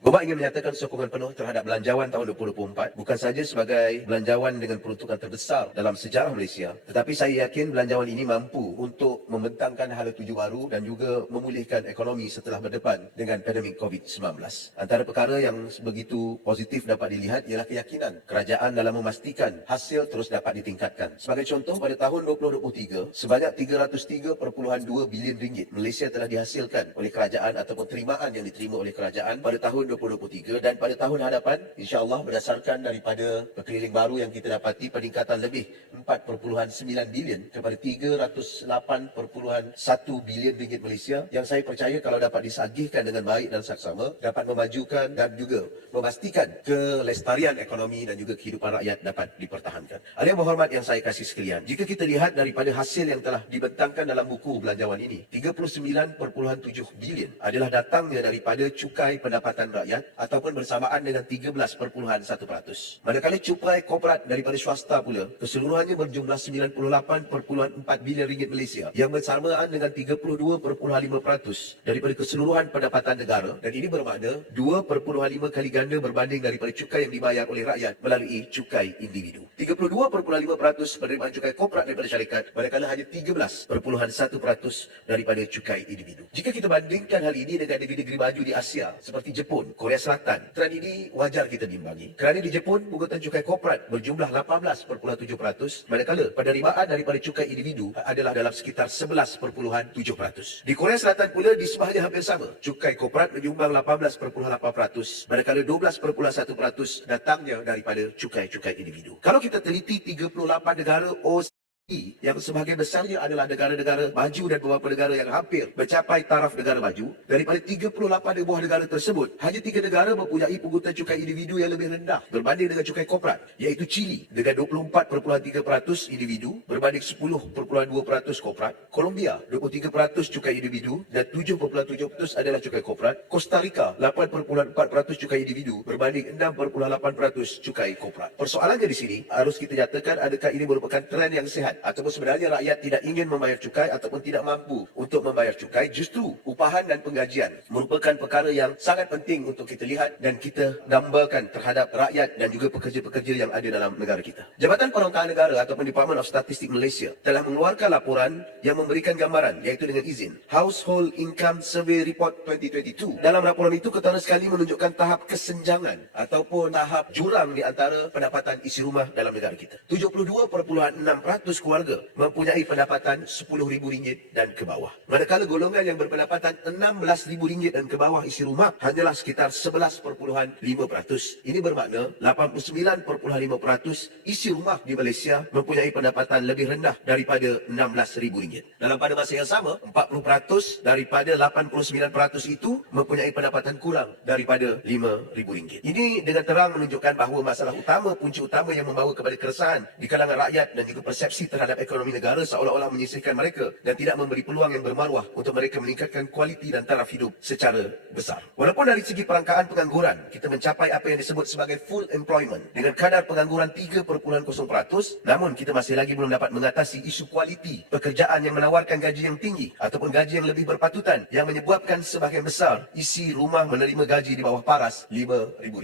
Gomak ingin menyatakan sokongan penuh terhadap belanjawan tahun 2024 bukan sahaja sebagai belanjawan dengan peruntukan terbesar dalam sejarah Malaysia, tetapi saya yakin belanjawan ini mampu untuk membentangkan hala tuju baru dan juga memulihkan ekonomi setelah berdepan dengan pandemik COVID-19. Antara perkara yang begitu positif dapat dilihat ialah keyakinan kerajaan dalam memastikan hasil terus dapat ditingkatkan. Sebagai contoh, pada tahun 2023, sebanyak 303.2 bilion ringgit Malaysia telah dihasilkan oleh kerajaan ataupun terimaan yang diterima oleh kerajaan pada tahun 2023, dan pada tahun hadapan insya-Allah berdasarkan daripada perkeliling baru yang kita dapati peningkatan lebih 4.9 bilion kepada 308.1 bilion ringgit Malaysia, yang saya percaya kalau dapat disagihkan dengan baik dan saksama dapat memajukan dan juga memastikan kelestarian ekonomi dan juga kehidupan rakyat dapat dipertahankan. Yang berhormat yang saya kasih sekalian, jika kita lihat daripada hasil yang telah dibentangkan dalam buku belanjawan ini, 39.7 bilion adalah datangnya daripada cukai pendapatan rakyat ataupun bersamaan dengan 13.1%. Manakala cukai korporat daripada swasta pula keseluruhannya berjumlah 98.4 bilion ringgit Malaysia, yang bersamaan dengan 32.5% daripada keseluruhan pendapatan negara, dan ini bermakna 2.5 kali ganda berbanding daripada cukai yang dibayar oleh rakyat melalui cukai individu. 32.5% penerimaan cukai korporat daripada syarikat, manakala hanya 13.1% daripada cukai individu. Jika kita bandingkan hal ini dengan negeri-negeri maju di Asia seperti Jepun, Korea Selatan, trend ini wajar kita bimbang. Kerana di Jepun, pungutan cukai korporat berjumlah 18.7%, manakala penerimaan daripada cukai individu adalah dalam sekitar 11.7%. Di Korea Selatan pula disebabnya hampir sama. Cukai korporat menyumbang 18.8%, manakala 12.1% datangnya daripada cukai-cukai individu. Kalau kita teliti 38 negara yang sebahagian besarnya adalah negara-negara maju dan beberapa negara yang hampir mencapai taraf negara maju, daripada 38 buah negara tersebut, hanya 3 negara mempunyai pungutan cukai individu yang lebih rendah berbanding dengan cukai korporat, iaitu Chile dengan 24.3% individu berbanding 10.2% korporat, Colombia 23% cukai individu dan 7.7% adalah cukai korporat, Costa Rica 8.4% cukai individu berbanding 6.8% cukai korporat. Persoalannya di sini harus kita nyatakan, adakah ini merupakan trend yang sihat ataupun sebenarnya rakyat tidak ingin membayar cukai ataupun tidak mampu untuk membayar cukai. Justru upahan dan penggajian merupakan perkara yang sangat penting untuk kita lihat dan kita dambakan terhadap rakyat dan juga pekerja-pekerja yang ada dalam negara kita. Jabatan Perangkaan Negara ataupun Department of Statistic Malaysia telah mengeluarkan laporan yang memberikan gambaran, iaitu dengan izin Household Income Survey Report 2022. Dalam laporan itu ketara sekali menunjukkan tahap kesenjangan ataupun tahap jurang di antara pendapatan isi rumah dalam negara kita. 72.6% keluarga mempunyai pendapatan RM10,000 dan ke bawah, manakala golongan yang berpendapatan RM16,000 dan ke bawah isi rumah hanyalah sekitar 11.5%. Ini bermakna 89.5% isi rumah di Malaysia mempunyai pendapatan lebih rendah daripada RM16,000. Dalam pada masa yang sama, 40% daripada 89% itu mempunyai pendapatan kurang daripada RM5,000. Ini dengan terang menunjukkan bahawa masalah utama, punca utama yang membawa kepada keresahan di kalangan rakyat dan juga persepsi terhadap ekonomi negara seolah-olah menyisihkan mereka dan tidak memberi peluang yang bermaruah untuk mereka meningkatkan kualiti dan taraf hidup secara besar. Walaupun dari segi perangkaan pengangguran kita mencapai apa yang disebut sebagai full employment dengan kadar pengangguran 3.0%, namun kita masih lagi belum dapat mengatasi isu kualiti pekerjaan yang menawarkan gaji yang tinggi ataupun gaji yang lebih berpatutan, yang menyebabkan sebahagian besar isi rumah menerima gaji di bawah paras RM5,000.